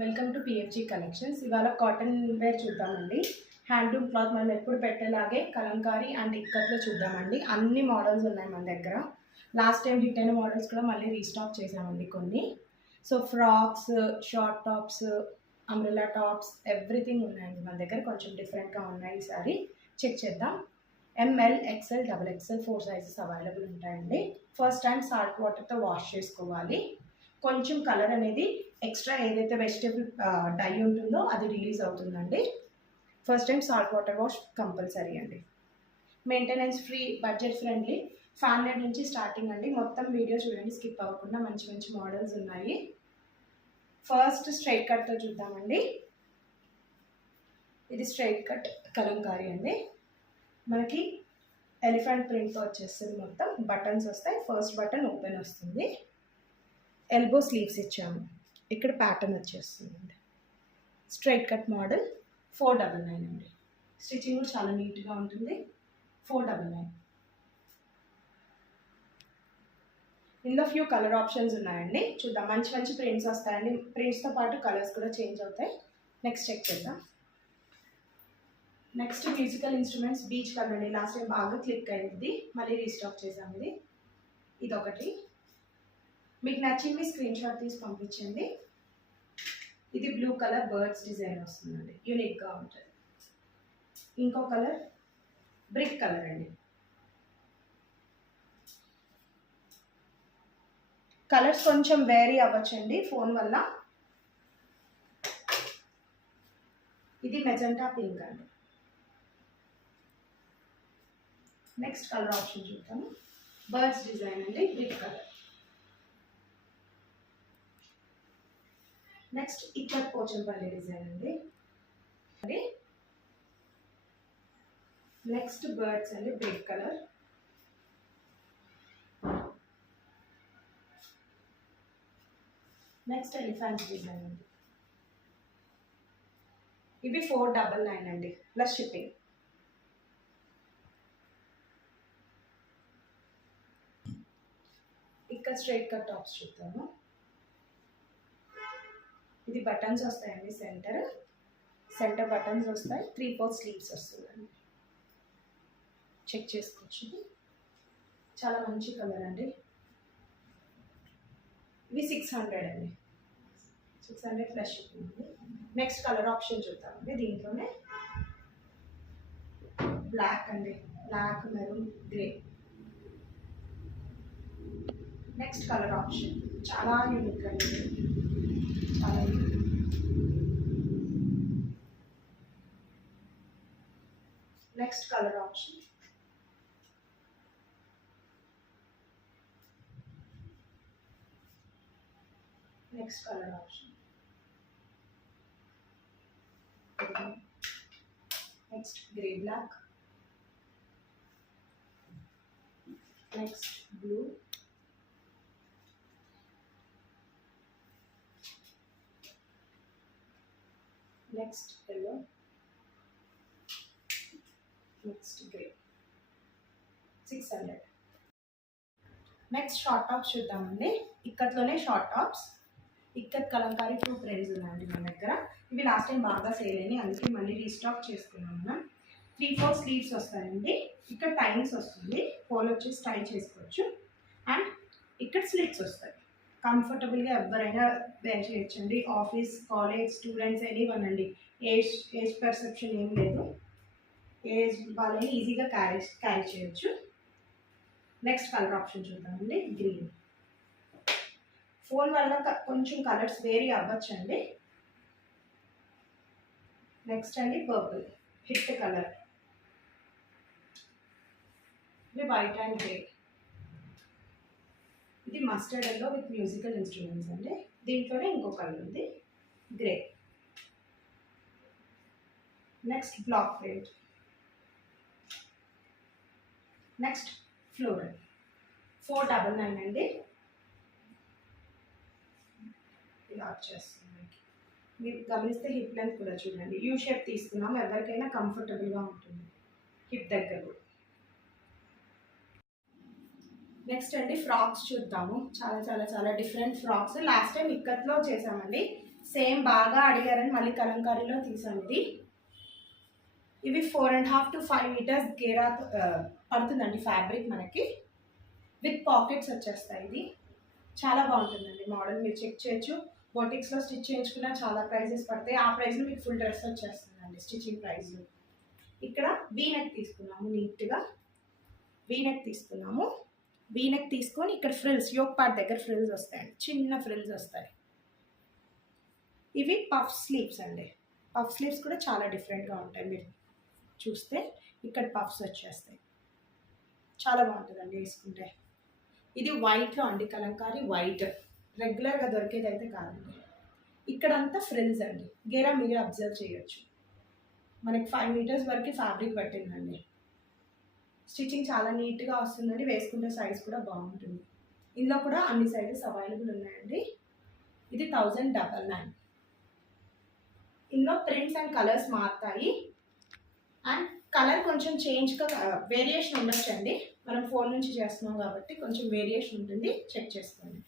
Welcome to PFG collections. ఇవాళ cotton wear చూద్దామండి. Handloom cloth మనం ఎప్పుడు పెట్టేలాగే కలంకారీ అండ్ ఇక్కత్లో చూద్దామండి. అన్ని మోడల్స్ ఉన్నాయి మన దగ్గర. లాస్ట్ టైం హిట్ అయిన మోడల్స్ కూడా మళ్ళీ రీస్టాక్ చేసామండి కొన్ని. So frocks, short tops, umbrella tops everything ఉన్నాయండి మన దగ్గర. కొంచెం డిఫరెంట్గా ఉన్నాయి. ఈసారి చెక్ చేద్దాం. ML, XL, double XL 4 sizes available ఉంటాయండి. ఫస్ట్ టైం సాల్ట్ వాటర్తో వాష్ చేసుకోవాలి. కొంచెం కలర్ అనేది ఎక్స్ట్రా ఏదైతే వెజిటేబుల్ డై ఉంటుందో అది రిలీజ్ అవుతుందండి. First time salt water wash compulsory అండి. Maintenance free, budget friendly, family నుంచి స్టార్టింగ్ అండి. మొత్తం వీడియో చూడండి, స్కిప్ అవ్వకుండా. మంచి మంచి మోడల్స్ ఉన్నాయి. ఫస్ట్ స్ట్రైట్ కట్తో చూద్దామండి. ఇది స్ట్రైట్ కట్ కలంకారీ అండి. మనకి ఎలిఫెంట్ ప్రింట్తో వచ్చేస్తుంది. మొత్తం బటన్స్ వస్తాయి. ఫస్ట్ బటన్ ఓపెన్ వస్తుంది. ఎల్బో స్లీవ్స్ ఇచ్చాము. ఇక్కడ ప్యాటర్న్ వచ్చేస్తుందండి. స్ట్రైట్ కట్ మోడల్ 499 అండి. స్టిచ్చింగ్ కూడా చాలా నీట్గా ఉంటుంది. 499. ఇందులో ఫ్యూ కలర్ ఆప్షన్స్ ఉన్నాయండి. చూద్దాం. మంచి మంచి ప్రింట్స్ వస్తాయండి. ప్రింట్స్తో పాటు కలర్స్ కూడా చేంజ్ అవుతాయి. నెక్స్ట్ చెక్ చేద్దాం. Next musical instruments beach colour అండి. లాస్ట్ టైం బాగా క్లిక్ అయింది, మళ్ళీ రీస్టాక్ చేసాము. ఇదొకటి. మీకు నచ్చింది స్క్రీన్ షాట్ తీసి పంపించండి. ఇది బ్లూ కలర్ బర్డ్స్ డిజైన్ వస్తుందండి. యూనిక్గా ఉంటుంది. ఇంకో కలర్ బ్రిక్ కలర్ అండి. కలర్స్ కొంచెం వేరీ అవ్వచ్చండి ఫోన్ వల్ల. ఇది మెజెంటా పింక్ అండి. నెక్స్ట్ కలర్ ఆప్షన్ చూద్దాము. బర్డ్స్ డిజైన్ అండి, బ్రిక్ కలర్. నెక్స్ట్ ఇక్కడ పోచంపల్లి డిజైన్ అండి. నెక్స్ట్ బర్డ్స్ అండి, brick colour. Next elephant design అండి. ఇవి 499 అండి ప్లస్ షిప్పింగ్. ఇక్కడ స్ట్రైట్ కట్ టాప్స్ చూద్దాము. ఇది బటన్స్ వస్తాయండి. సెంటర్ బటన్స్ వస్తాయి. 3/4 స్లీవ్స్ వస్తుందండి. చెక్ చేసుకోవచ్చు. చాలా మంచి కలర్ అండి. ఇవి 600 అండి. 600 ఫ్లష్ ఉంది. నెక్స్ట్ కలర్ ఆప్షన్ చూద్దామండి. దీంట్లోనే బ్లాక్ అండి. Black, maroon, grey. Next colour option చాలా యూనిక్ అండి. చాలా unique. Next colour option next colour option next grey black. Next blue. Next yellow. Next grey. 600. Next short tops చూద్దామండి. ఇక్కత్లోనే short tops. Ikkat Kalamkari 2 price ఉన్నాయండి మన దగ్గర. ఇవి లాస్ట్ టైం బాగా సేల్ అయినాయి, అందుకే మళ్ళీ రీస్టాక్ చేసుకున్నాం మనం. 3/4 స్లీవ్స్ వస్తాయండి. ఇక్కడ టైమ్స్ వస్తుంది. ఫోల్ వచ్చేసి టై చేసుకోవచ్చు. అండ్ ఇక్కడ స్లిట్స్ వస్తాయి. కంఫర్టబుల్గా ఎవరైనా వేర్ చేయొచ్చండి. ఆఫీస్, కాలేజ్ స్టూడెంట్స్ ఎనీవన్ అండి. ఏజ్ పర్సెప్షన్ ఏం లేదు. ఏజ్ వాళ్ళని ఈజీగా క్యారీ చేయొచ్చు. నెక్స్ట్ కలర్ ఆప్షన్ చూద్దామండి. గ్రీన్. ఫోన్ వల్ల కొంచెం కలర్స్ వేరీ అవ్వచ్చండి. నెక్స్ట్ అండి పర్పుల్, హిట్ కలర్. ఇది వైట్ అండ్ గ్రే. ఇది mustard yellow with musical instruments అండి. దీంట్లోనే ఇంకో కలర్ ఉంది, grey. Next black print. Next floral 499 అండి. ఇలా వచ్చేస్తుంది. మీరు గమనిస్తే హిప్ లెంత్ కూడా చూడండి. యూ షేప్ తీసుకున్నాం. ఎవరికైనా కంఫర్టబుల్గా ఉంటుంది హిప్ దగ్గర కూడా. నెక్స్ట్ అండి ఫ్రాక్స్ చూద్దాము. చాలా చాలా చాలా డిఫరెంట్ ఫ్రాక్స్. లాస్ట్ టైం ఇక్కత్లో చేసామండి. సేమ్ బాగా అడిగారని మళ్ళీ కలంకారీలో తీసాను ఇది. ఇవి 4.5 to 5 మీటర్స్ గేరా పడుతుందండి ఫ్యాబ్రిక్ మనకి. విత్ పాకెట్స్ వచ్చేస్తాయి. ఇది చాలా బాగుంటుందండి మోడల్, మీరు చెక్ చేయొచ్చు. బొటిక్స్లో స్టిచ్ చేయించుకున్నా చాలా ప్రైజెస్ పడతాయి. ఆ ప్రైస్లో మీకు ఫుల్ డ్రెస్ వచ్చేస్తుందండి స్టిచ్చింగ్ ప్రైస్. ఇక్కడ వీనెక్ తీసుకున్నాము, నీట్గా వీనెక్ తీసుకున్నాము. వీనెక్ తీసుకొని ఇక్కడ ఫ్రిల్స్, యోక్ పార్ట్ దగ్గర ఫ్రిల్స్ వస్తాయండి, చిన్న ఫ్రిల్స్ వస్తాయి. ఇవి పఫ్ స్లీవ్స్ అండి. పఫ్ స్లీవ్స్ కూడా చాలా డిఫరెంట్గా ఉంటాయి. మీరు చూస్తే ఇక్కడ పఫ్స్ వచ్చేస్తాయి, చాలా బాగుంటుందండి వేసుకుంటే. ఇది వైట్లో అండి, కలంకారీ వైట్, రెగ్యులర్గా దొరికేది అయితే కాదండి. ఇక్కడంతా ఫ్రిల్స్ అండి, గేరా మీరే అబ్జర్వ్ చేయొచ్చు. మనకి 5 మీటర్స్ వరకు ఫ్యాబ్రిక్ పట్టిందండి. స్టిచ్చింగ్ చాలా నీట్గా వస్తుందండి, వేసుకుంటే సైజ్ కూడా బాగుంటుంది. ఇందులో కూడా అన్ని సైజెస్ అవైలబుల్ ఉన్నాయండి. ఇది 1099. ఇందులో ప్రింట్స్ అండ్ కలర్స్ మారుతాయి, అండ్ కలర్ కొంచెం చేంజ్గా వేరియేషన్ ఉండొచ్చండి. మనం ఫోన్ నుంచి చేస్తున్నాం కాబట్టి కొంచెం వేరియేషన్ ఉంటుంది, చెక్ చేసుకోండి.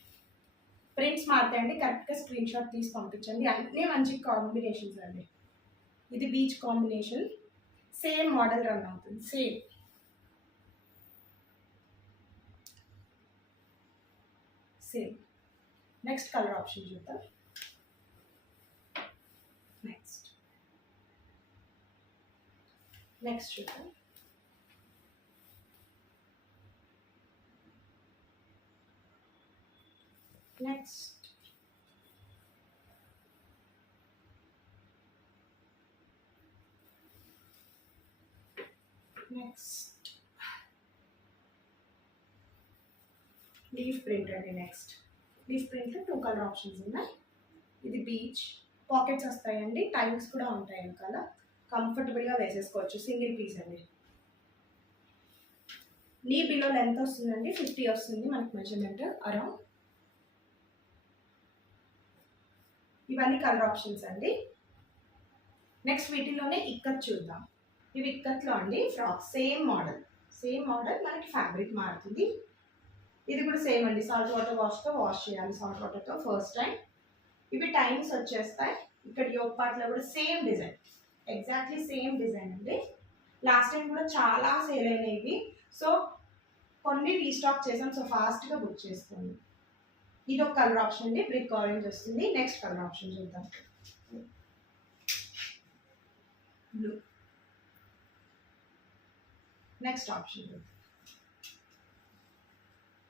ప్రింట్స్ మారుతాయండి, కరెక్ట్గా స్క్రీన్ షాట్ తీసి పంపించండి. అన్నీ మంచి కాంబినేషన్స్ అండి. ఇది beach combination, same model run అవుతుంది, same. Same. Next colour option చూద్దాం. నెక్స్ట్ చూద్దాం. నెక్స్ట్ లీఫ్ ప్రింట్ అండి. Next leaf print 2 colour options ఉన్నాయి. ఇది బీచ్, పాకెట్స్ వస్తాయండి, టైల్స్ కూడా ఉంటాయి వెనకాల, కంఫర్టబుల్గా వేసేసుకోవచ్చు. సింగిల్ పీస్ అండి. నీ బిలో లెంత్ వస్తుందండి, 50 వస్తుంది మనకి మెజర్మెంట్ అరౌండ్. ఇవన్నీ కలర్ ఆప్షన్స్ అండి. నెక్స్ట్ వీటిలోనే ఇక్కత్ చూద్దాం. ఇవి ఇక్కత్లో అండి ఫ్రాక్, సేమ్ మోడల్ మనకి ఫ్యాబ్రిక్ మారుతుంది. ఇది కూడా సేమ్ అండి, సాల్ట్ వాటర్ వాష్తో వాష్ చేయాలి, సాల్ట్ వాటర్తో ఫస్ట్ టైం. ఇవి టైమ్స్ వచ్చేస్తాయి. ఇక్కడ యోక్ పార్ట్లో కూడా same design, exactly same design అండి. లాస్ట్ టైం కూడా చాలా సేల్ అయినాయి, సో కొన్ని రీస్టాక్ చేసాం, సో ఫాస్ట్గా బుక్ చేసుకోండి. ఇది ఒక కలర్ ఆప్షన్ అండి, బ్రిక్ ఆరెంజ్ వస్తుంది. నెక్స్ట్ కలర్ ఆప్షన్ చూద్దాం. Blue. Next option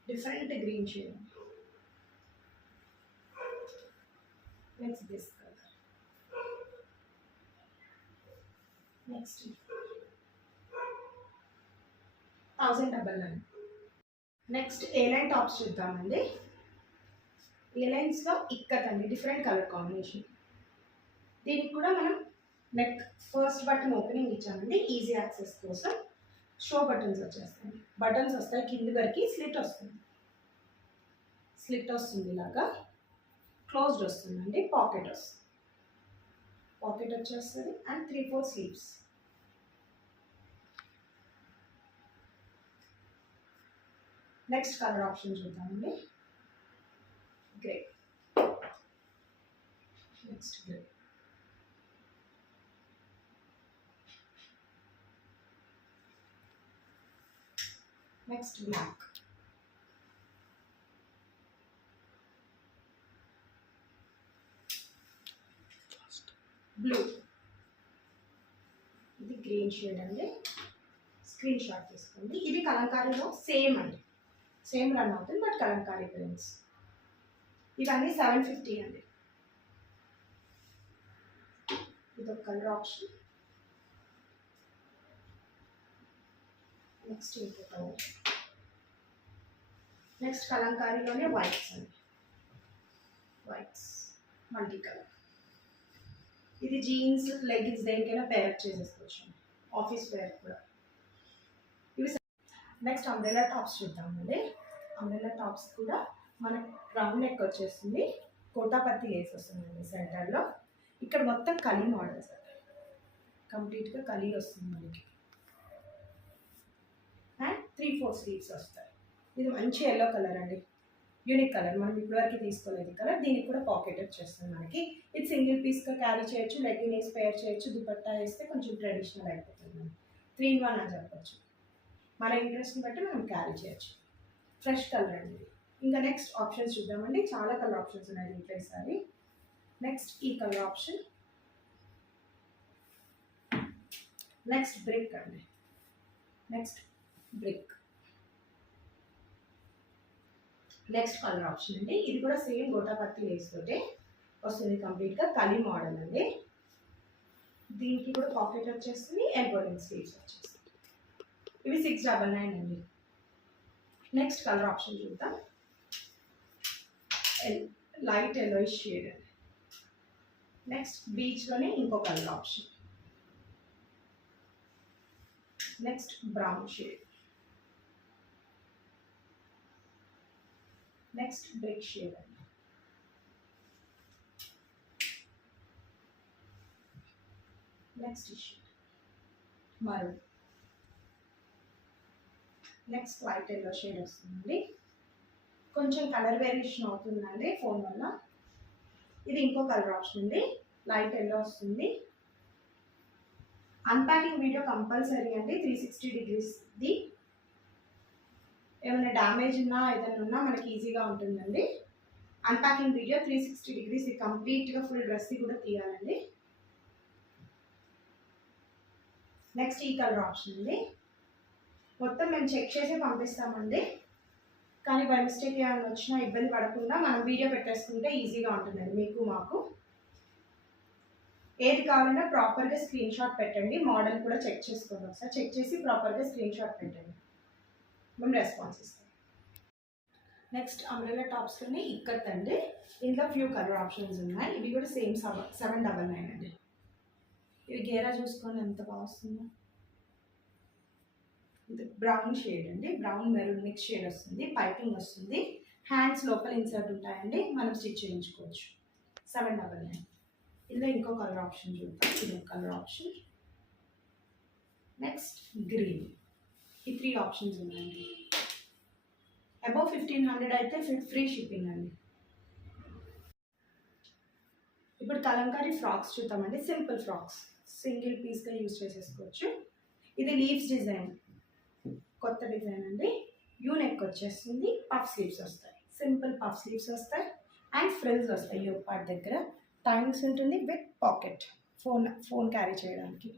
different green shade. Next this colour. Next 1099. Next A line tops చూద్దామండి. ఏ లైన్స్లో ఇక్కత్ అండి, డిఫరెంట్ కలర్ కాంబినేషన్. దీనికి కూడా మనం నెక్ ఫస్ట్ బటన్ ఓపెనింగ్ ఇచ్చామండి, ఈజీ యాక్సెస్ కోసం. షో బటన్స్ వచ్చేస్తాయి, బటన్స్ వస్తాయి, కింద వరకు స్లిట్ వస్తుంది ఇలాగా, క్లోజ్డ్ వస్తుందండి. పాకెట్ వచ్చేస్తుంది, and 3-4 sleeves. Next colour option చూద్దామండి. Grey. Next grey. Next black. Blue. ఇది గ్రీన్ షేడ్ అండి, స్క్రీన్ షాట్ తీసుకోండి. ఇది కలంకారీలో సేమ్ అండి, సేమ్ రన్ అవుతుంది, బట్ కలంకారీ ప్రింట్స్. ఇవన్నీ 750 అండి. ఇది ఒక కలర్ ఆప్షన్. నెక్స్ట్ ఇంకో కలర్. నెక్స్ట్ కలంకారీలోనే వైట్స్ అండి, వైట్స్ మల్టీ కలర్. ఇది జీన్స్, లెగిన్స్ దేనికైనా పేర్ చేసేసుకోవచ్చు, ఆఫీస్ వేర్ కూడా. ఇవి నెక్స్ట్ అంబ్రెల్లా టాప్స్ చూద్దామండి. అంబ్రెల్లా టాప్స్ కూడా మనకు రౌండ్ నెక్ వచ్చేస్తుంది, కోటాపత్తి లేస్ వస్తుందండి సెంటర్లో. ఇక్కడ మొత్తం కలీ మోడల్స్ అండి, కంప్లీట్గా కలీ వస్తుంది మనకి, అండ్ 3-4 స్లీవ్స్ వస్తాయి. ఇది మంచి ఎల్లో కలర్ అండి, యూనిక్ కలర్, మనం ఇప్పటివరకు తీసుకోలేదు కలర్. దీనికి కూడా పాకెట్ వచ్చేస్తుంది మనకి. ఇది సింగిల్ పీస్గా క్యారీ చేయొచ్చు, లెగ్గిన్ వేసి పేర్ చేయొచ్చు, దుపట్టా వేస్తే కొంచెం ట్రెడిషనల్ అయిపోతుంది. 3 in 1 అని చెప్పచ్చు. మన ఇంట్రెస్ట్ని బట్టి మనం క్యారీ చేయొచ్చు. ఫ్రెష్ కలర్ అండి. ఇంకా నెక్స్ట్ ఆప్షన్స్ చూద్దామండి. చాలా కలర్ ఆప్షన్స్ ఉన్నాయి దీంట్లో ఈసారి. నెక్స్ట్ ఈ కలర్ ఆప్షన్. నెక్స్ట్ బ్రిక్ అండి. Next brick. Next colour option అండి. ఇది కూడా సేమ్ గోటాపత్తి లేస్ తోటే వస్తుంది, కంప్లీట్గా కలి మోడల్ అండి. దీనికి కూడా పాకెట్ వచ్చేస్తుంది, ఎంబ్రాయిడింగ్ స్లీవ్స్ వచ్చేస్తుంది. ఇవి 699 అండి. నెక్స్ట్ కలర్ ఆప్షన్ చూద్దాం. లైట్ ఎల్లోయిష్ షేడ్ అండి. నెక్స్ట్ బీచ్లోనే ఇంకో colour option. Next brown shade. Next brick shade అండి. Next shade maroon. Next white yellow shade వస్తుందండి. కొంచెం కలర్ వేరియేషన్ అవుతుందండి ఫోన్ వల్ల. ఇది ఇంకో కలర్ ఆప్షన్ అండి, లైట్ ఎల్లో వస్తుంది. అన్ప్యాకింగ్ వీడియో కంపల్సరీ అండి, 360 degreesది. ఏమైనా డ్యామేజ్ ఉన్నా ఏదైనా ఉన్నా మనకి ఈజీగా ఉంటుందండి. అన్ప్యాకింగ్ వీడియో 360 degrees కంప్లీట్గా ఫుల్ డ్రెస్ది కూడా తీయాలండి. నెక్స్ట్ ఈ కలర్ ఆప్షన్ అండి. మొత్తం మేము చెక్ చేసి పంపిస్తామండి, కానీ బై మిస్టేక్ ఏమైనా వచ్చినా ఇబ్బంది పడకుండా మనం వీడియో పెట్టేసుకుంటే ఈజీగా ఉంటుందండి మీకు మాకు. ఏది కావాలన్నా ప్రాపర్గా స్క్రీన్ షాట్ పెట్టండి. మోడల్ కూడా చెక్ చేసుకోండి, ఒకసారి చెక్ చేసి ప్రాపర్గా స్క్రీన్ షాట్ పెట్టండి, మేము రెస్పాన్స్ ఇస్తాం. నెక్స్ట్ అంబ్రెల్లా టాప్స్లోనే ఇక్కత్ అండి. ఇంట్లో ఫ్యూ కలర్ ఆప్షన్స్ ఉన్నాయి. ఇవి కూడా సేమ్ 799 అండి. ఇవి గేరా చూసుకొని ఎంత బాగా వస్తుందో. ఇది బ్రౌన్ షేడ్ అండి, బ్రౌన్ మెరూన్ మిక్స్ షేడ్ వస్తుంది, పైపింగ్ వస్తుంది, హ్యాండ్స్ లోపల ఇన్సర్ట్ ఉంటాయండి, మనం స్టిచ్ చేయించుకోవచ్చు. 799. ఇందులో ఇంకో కలర్ ఆప్షన్ చూద్దాం. ఇది ఒక కలర్ ఆప్షన్. Next green. ఈ 3 ఆప్షన్స్ ఉన్నాయండి. అబౌవ్ 1500 అయితే ఫ్రీ షిప్పింగ్ అండి. ఇప్పుడు కలంకారీ ఫ్రాక్స్ చూద్దామండి. సింపుల్ ఫ్రాక్స్, సింగిల్ పీస్గా యూజ్ చేసేసుకోవచ్చు. ఇది లీవ్స్ డిజైన్, కొత్త డిజైన్ అండి. యూ నెక్ వచ్చేస్తుంది, పఫ్ స్లీవ్స్ వస్తాయి, సింపుల్ పఫ్ స్లీవ్స్ వస్తాయి అండ్ ఫ్రిల్స్ వస్తాయి. యోక్ పార్ట్ దగ్గర టైమ్స్ ఉంటుంది విత్ పాకెట్, ఫోన్ క్యారీ చేయడానికి.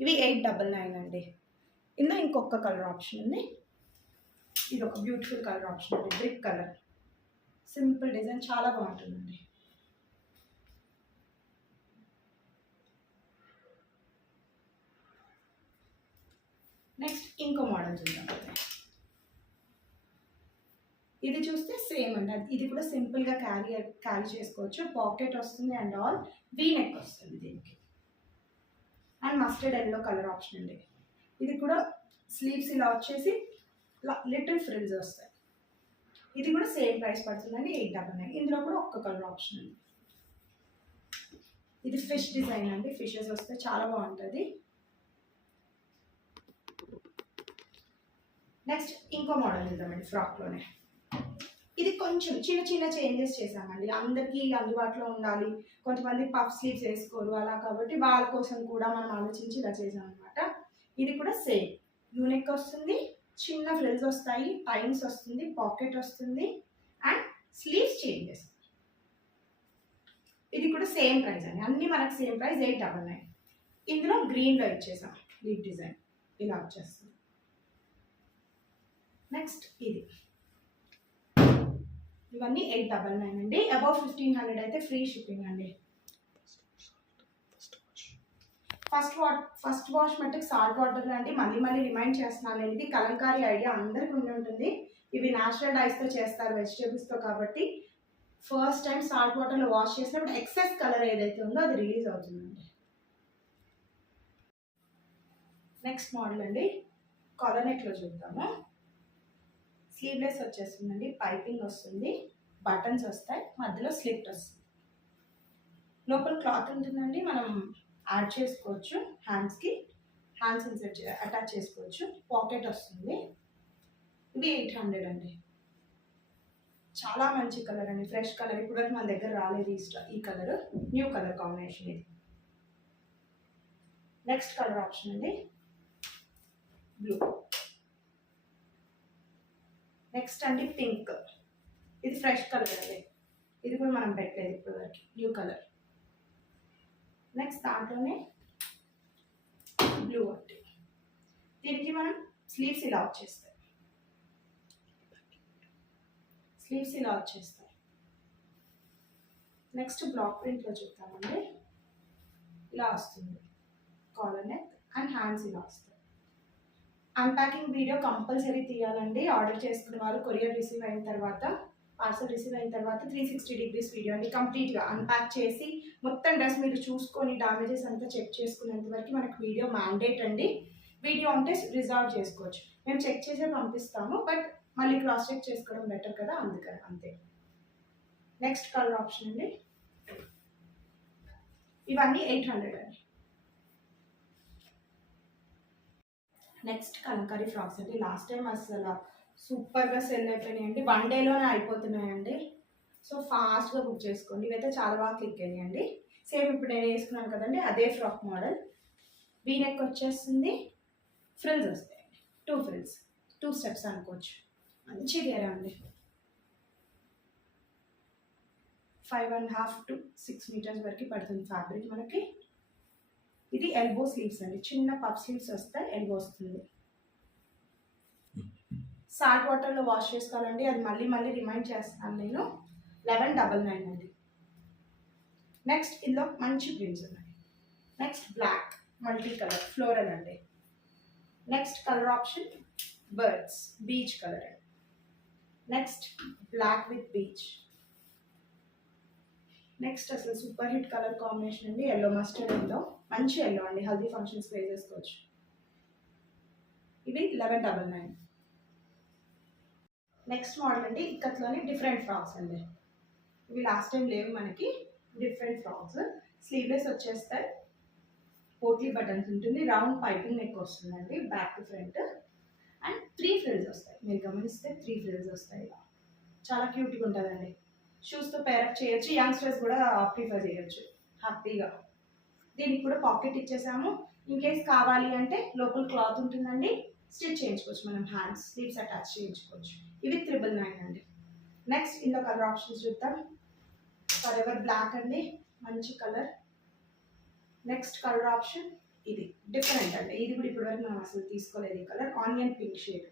ఇవి 899 అండి. ఇందులో ఇంకొక కలర్ ఆప్షన్ ఉంది. ఇది ఒక బ్యూటిఫుల్ కలర్ ఆప్షన్ అండి, బ్రిక్ కలర్, సింపుల్ డిజైన్, చాలా బాగుంటుందండి. నెక్స్ట్ ఇంకో మోడల్ చూద్దాం. ఇది చూస్తే సేమ్ అండి, ఇది కూడా సింపుల్గా క్యారీ చేసుకోవచ్చు. పాకెట్ వస్తుంది అండ్ ఆల్, వీ నెక్ వస్తుంది దీనికి. And mustard yellow colour option అండి. ఇది కూడా స్లీవ్స్ ఇలా వచ్చేసి లిటిల్ ఫ్రిల్స్ వస్తాయి. ఇది కూడా సేమ్ ప్రైస్ పడుతుందండి, 899. ఇందులో కూడా ఒక్క కలర్ ఆప్షన్ అండి. ఇది ఫిష్ డిజైన్ అండి, ఫిషెస్ వస్తే చాలా బాగుంటుంది. నెక్స్ట్ ఇంకో మోడల్ చూద్దామండి ఫ్రాక్లోనే. ఇది కొంచెం చిన్న చిన్న చేంజెస్ చేసామండి, అందరికీ అందుబాటులో ఉండాలి. కొంతమంది పఫ్ స్లీవ్స్ వేసుకోరు అలా, కాబట్టి వాళ్ళ కోసం కూడా మనం ఆలోచించి ఇలా చేసాం అనమాట. ఇది కూడా సేమ్ యూనెక్ వస్తుంది, చిన్న ఫ్రిల్స్ వస్తాయి, టైమ్స్ వస్తుంది, పాకెట్ వస్తుంది అండ్ స్లీవ్స్ చేంజెస్. ఇది కూడా సేమ్ ప్రైస్ అండి, అన్నీ మనకు సేమ్ ప్రైస్ 899. ఇందులో గ్రీన్లో ఇచ్చేసాం, లీఫ్ డిజైన్ ఇలా వచ్చేస్తుంది. నెక్స్ట్ ఇది, ఇవన్నీ 899 అండి. అబౌవ్ 1500 అయితే ఫ్రీ షిప్పింగ్ అండి. ఫస్ట్ వాష్ మట్టుకు సాల్ట్ వాటర్ అండి. మళ్ళీ రిమైండ్ చేస్తున్నాను, ఇది కలంకారీ ఐడియా అందరికీ ఉండి ఉంటుంది. ఇవి న్యాచురల్ డైస్తో చేస్తారు, వెజిటేబుల్స్తో, కాబట్టి ఫస్ట్ టైం సాల్ట్ వాటర్లో వాష్ చేసినప్పుడు ఎక్సెస్ కలర్ ఏదైతే ఉందో అది రిలీజ్ అవుతుందండి. నెక్స్ట్ మోడల్ అండి, కాలర్ నెక్లో చూద్దాము. స్లీవ్లెస్ వచ్చేస్తుందండి, పైపింగ్ వస్తుంది, బటన్స్ వస్తాయి, మధ్యలో స్లిట్ వస్తుంది, లోపల క్లాత్ ఉంటుందండి. మనం యాడ్ చేసుకోవచ్చు హ్యాండ్స్కి, హ్యాండ్స్ ఇన్సర్ట్ అటాచ్ చేసుకోవచ్చు. పాకెట్ వస్తుంది. ఇవి 800 అండి. చాలా మంచి కలర్ అండి, ఫ్రెష్ కలర్. ఇప్పటివరకు మన దగ్గర రాలేదు ఈ కలర్, న్యూ కలర్ కాంబినేషన్ ఇది. నెక్స్ట్ కలర్ ఆప్షన్ అండి బ్లూ. నెక్స్ట్ అండి పింక్. ఇది ఫ్రెష్ కలర్ అండి, ఇది కూడా మనం పెట్టలేదు ఇప్పటివరకు, న్యూ కలర్. నెక్స్ట్ దాంట్లోనే బ్లూ అండి. దీనికి మనం స్లీవ్స్ ఇలా వచ్చేస్తాయి, స్లీవ్స్ ఇలా వచ్చేస్తాయి. నెక్స్ట్ బ్లాక్ ప్రింట్లో చూద్దామండి. ఇలా వస్తుంది కాలర్ నెక్ అండ్ హ్యాండ్స్ ఇలా వస్తాయి. అన్ప్యాకింగ్ వీడియో కంపల్సరీ తీయాలండి. ఆర్డర్ చేసుకున్న వాళ్ళు కొరియర్ రిసీవ్ అయిన తర్వాత, పార్సల్ రిసీవ్ అయిన తర్వాత 360 degrees వీడియో అండి. కంప్లీట్గా అన్ప్యాక్ చేసి మొత్తం డ్రెస్ మీరు చూసుకొని డ్యామేజెస్ అంతా చెక్ చేసుకునేంత వరకు మనకు వీడియో మ్యాండేట్ అండి. వీడియో ఉంటే రిజర్వ్ చేసుకోవచ్చు, మేము చెక్ చేసే పంపిస్తాము, బట్ మళ్ళీ క్రాస్ చెక్ చేసుకోవడం బెటర్ కదా, అందుకని అంతే. నెక్స్ట్ కలర్ ఆప్షన్ అండి, ఇవన్నీ 800 అండి. నెక్స్ట్ కలంకారీ ఫ్రాక్స్ అండి. లాస్ట్ టైం అసలు సూపర్గా సెల్ అయిపోయినాయండి, 1 dayలోనే అయిపోతున్నాయండి. సో ఫాస్ట్గా బుక్ చేసుకోండి. ఇవైతే చాలా బాగా క్లిక్ అయ్యాయండి. సేమ్ ఇప్పుడు నేను వేసుకున్నాను కదండి, అదే ఫ్రాక్ మోడల్. వీ నెక్ వచ్చేస్తుంది, ఫ్రిల్స్ వస్తాయండి, 2 ఫ్రిల్స్, 2 స్టెప్స్ అనుకోవచ్చు. మంచి గేరా అండి, 5.5 to 6 meters వరకు పడుతుంది ఫ్యాబ్రిక్ మనకి. ఇది ఎల్బో స్లీవ్స్ అండి, చిన్న పఫ్ స్లీవ్స్ వస్తాయి, ఎల్బో వస్తుంది. సాల్ట్ వాటర్లో వాష్ చేసుకోవాలండి, అది మళ్ళీ మళ్ళీ రిమైండ్ చేస్తాను నేను. 1199 అండి. నెక్స్ట్ ఇందులో మంచి ప్రింట్స్ ఉన్నాయి. Next black multi colour floral అండి. Next colour option birds, beach colour అండి. Next black with beach. Next అసలు సూపర్ హిట్ కలర్ కాంబినేషన్ అండి, ఎల్లో మస్టర్డ్ ఎల్లో, మంచి ఎల్లో అండి, హల్దీ ఫంక్షన్స్ వేసేసుకోవచ్చు. ఇవి 1199. నెక్స్ట్ మోడల్ అండి, ఇక్కత్లోనే డిఫరెంట్ ఫ్రాక్స్ అండి. ఇవి లాస్ట్ టైం లేవు మనకి, డిఫరెంట్ ఫ్రాక్స్. స్లీవ్లెస్ వచ్చేస్తాయి, పోట్లీ బటన్స్ ఉంటుంది, రౌండ్ పైపింగ్ నెక్ వస్తుందండి, back to front. And 3 frills వస్తాయి, మీరు గమనిస్తే 3 ఫ్రిల్స్ వస్తాయి. ఇలా చాలా క్యూట్గా ఉంటుందండి. షూస్తో పేరప్ చేయొచ్చు, యంగ్స్టర్స్ కూడా ప్రిఫర్ చేయొచ్చు హ్యాపీగా. దీనికి కూడా పాకెట్ ఇచ్చేసాము. ఇన్ కేస్ కావాలి అంటే లోపల క్లాత్ ఉంటుందండి, స్టిచ్ చేయించుకోవచ్చు మనం, హ్యాండ్స్ స్లీవ్స్ అటాచ్ చేయించుకోవచ్చు. ఇవి 999 అండి. నెక్స్ట్ ఇందులో కలర్ ఆప్షన్స్ చూద్దాం. ఫర్ ఎవర్ బ్లాక్ అండి, మంచి కలర్. నెక్స్ట్ కలర్ ఆప్షన్ ఇది డిఫరెంట్ అండి, ఇది కూడా ఇప్పటివరకు మనం అసలు తీసుకోలేదు ఈ కలర్, ఆనియన్ పింక్ షేడ్.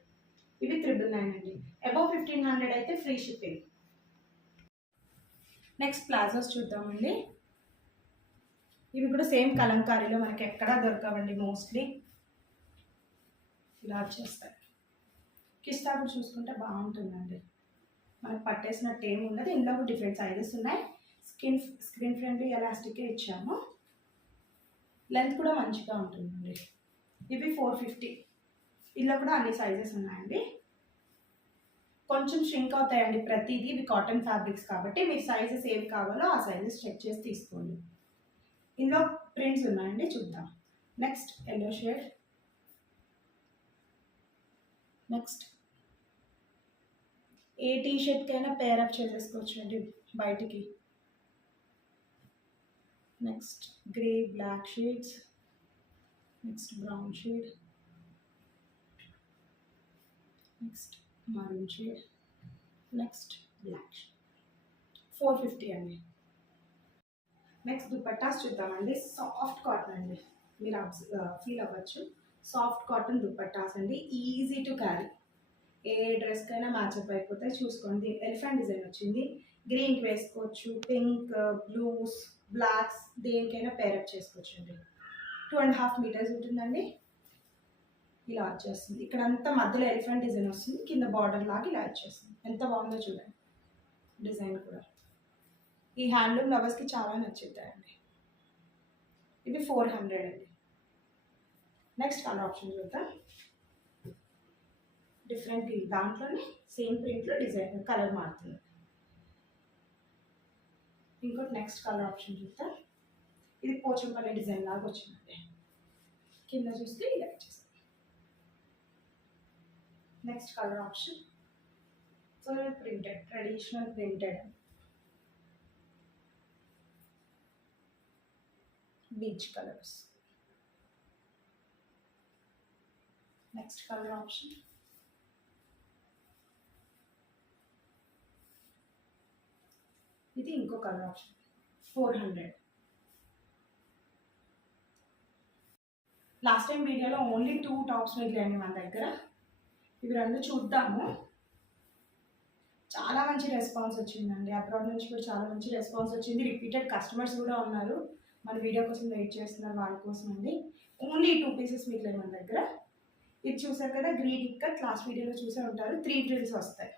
ఇవి 999 అండి. అబౌవ్ 1500 అయితే ఫ్రీ షిప్పింగ్. నెక్స్ట్ ప్లాజోస్ చూద్దామండి. ఇవి కూడా సేమ్ కలంకారీలో మనకి ఎక్కడా దొరకవండి, మోస్ట్లీ ఇలా వచ్చేస్తాయి. కిస్తా కూడా చూసుకుంటే బాగుంటుందండి, మనకు పట్టేసినట్టు ఏమి ఉండదు. ఇందులో కూడా డిఫరెంట్ సైజెస్ ఉన్నాయి. స్క్రీన్ ఫ్రెండ్లీ ఎలాస్టికే ఇచ్చాము, లెంత్ కూడా మంచిగా ఉంటుందండి. ఇవి 450. ఇందులో కూడా అన్ని సైజెస్ ఉన్నాయండి. కొంచెం ష్రింక్ అవుతాయండి ప్రతిదీ, ఇవి కాటన్ ఫ్యాబ్రిక్స్ కాబట్టి మీకు సైజెస్ ఏవి కావాలో ఆ సైజెస్ చెక్ చేసి తీసుకోండి. ఇందులో ప్రింట్స్ ఉన్నాయండి, చూద్దాం. Next yellow shade. నెక్స్ట్ ఏ టీ షర్ట్కైనా పేరప్ చేసేసుకోవచ్చు అండి బయటికి. Next grey black shades. Next brown shade. Next maroon shade. Next black shade. 450 అండి. నెక్స్ట్ దుపట్టాస్ చూద్దామండి. సాఫ్ట్ కాటన్ అండి, మీరు ఫీల్ అవ్వచ్చు. సాఫ్ట్ కాటన్ దుపట్టాస్ అండి, ఈజీ టు క్యారీ, ఏ డ్రెస్కైనా మ్యాచ్అప్ అయిపోతాయి. చూసుకోండి, ఎలిఫెంట్ డిజైన్ వచ్చింది, గ్రీన్కి వేసుకోవచ్చు, పింక్, బ్లూస్, బ్లాక్స్, దేనికైనా పేరప్ చేసుకోవచ్చు అండి. 2.5 meters ఉంటుందండి. ఇలా వచ్చేస్తుంది, ఇక్కడ అంతా మధ్యలో ఎలిఫెంట్ డిజైన్ వస్తుంది, కింద బార్డర్ లాగా ఇలా వచ్చేస్తుంది. ఎంత బాగుందో చూడండి డిజైన్ కూడా. ఈ హ్యాండ్లూమ్ లవర్స్కి చాలా నచ్చుతాయండి. ఇవి 400 అండి. నెక్స్ట్ కలర్ ఆప్షన్ చూద్దాం. డిఫరెంట్ దాంట్లోనే సేమ్ ప్రింట్లో డిజైన్ కలర్ మారుతుంది. ఇంకోటి నెక్స్ట్ కలర్ ఆప్షన్ చూద్దాం. ఇది పోచంపల్లి డిజైన్ లాగా వచ్చిందండి, కింద చూస్తే ఇలా వచ్చేస్తుంది. Next colour option simple printed, traditional printed beach colours. Next colour option ఇది ఇంకో కలర్ ఆప్షన్ 400. లాస్ట్ టైం వీడియోలో ఓన్లీ 2 టాప్స్ మిగిలినాయి మన దగ్గర. ఇవి 2 చూద్దాము. చాలా మంచి రెస్పాన్స్ వచ్చిందండి, అబ్రాడ్ నుంచి కూడా చాలా మంచి రెస్పాన్స్ వచ్చింది. రిపీటెడ్ కస్టమర్స్ కూడా ఉన్నారు, మన వీడియో కోసం వెయిట్ చేస్తున్నారు, వాళ్ళ కోసం అండి. ఓన్లీ 2 పీసెస్ మిగిలినాయి మన దగ్గర. ఇది చూసారు కదా, గ్రీన్ ఇక్కత్ లాస్ట్ వీడియోలో చూసే ఉంటారు. 3 డ్రిల్స్ వస్తాయి,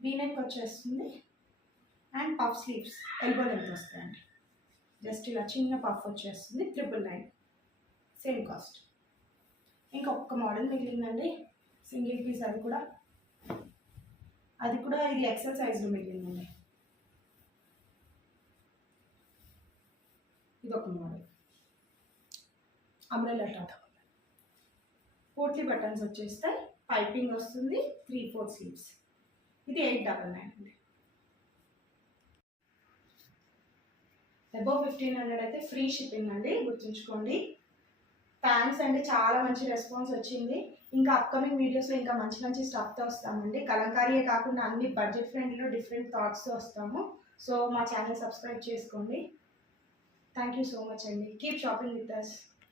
వీనెక్ వచ్చేస్తుంది and puff sleeves elbow length వస్తాయండి. జస్ట్ ఇలా చిన్న పఫ్ వచ్చేస్తుంది. 999 సేమ్ కాస్ట్. ఇంకొక మోడల్ మిగిలిందండి, సింగిల్ పీస్. అది కూడా ఇది ఎక్సెల్ సైజ్లో మిగిలిందండి. ఇది ఒక model umbrella top. Potli buttons వచ్చేస్తాయి, పైపింగ్ వస్తుంది, 3/4 స్లీవ్స్. ఇది 899 అండి. అబౌవ్ 1500 అయితే ఫ్రీ షిప్పింగ్ అండి, గుర్తుంచుకోండి. థ్యాంక్స్ అండి, చాలా మంచి రెస్పాన్స్ వచ్చింది. ఇంకా అప్కమింగ్ వీడియోస్లో ఇంకా మంచి మంచి స్టఫ్తో వస్తామండి. కలంకారీయే కాకుండా అన్ని బడ్జెట్ ఫ్రెండ్లీలో డిఫరెంట్ థాట్స్తో వస్తాము. సో మా ఛానల్ సబ్స్క్రైబ్ చేసుకోండి. థ్యాంక్ యూ సో మచ్ అండి. Keep shopping with us.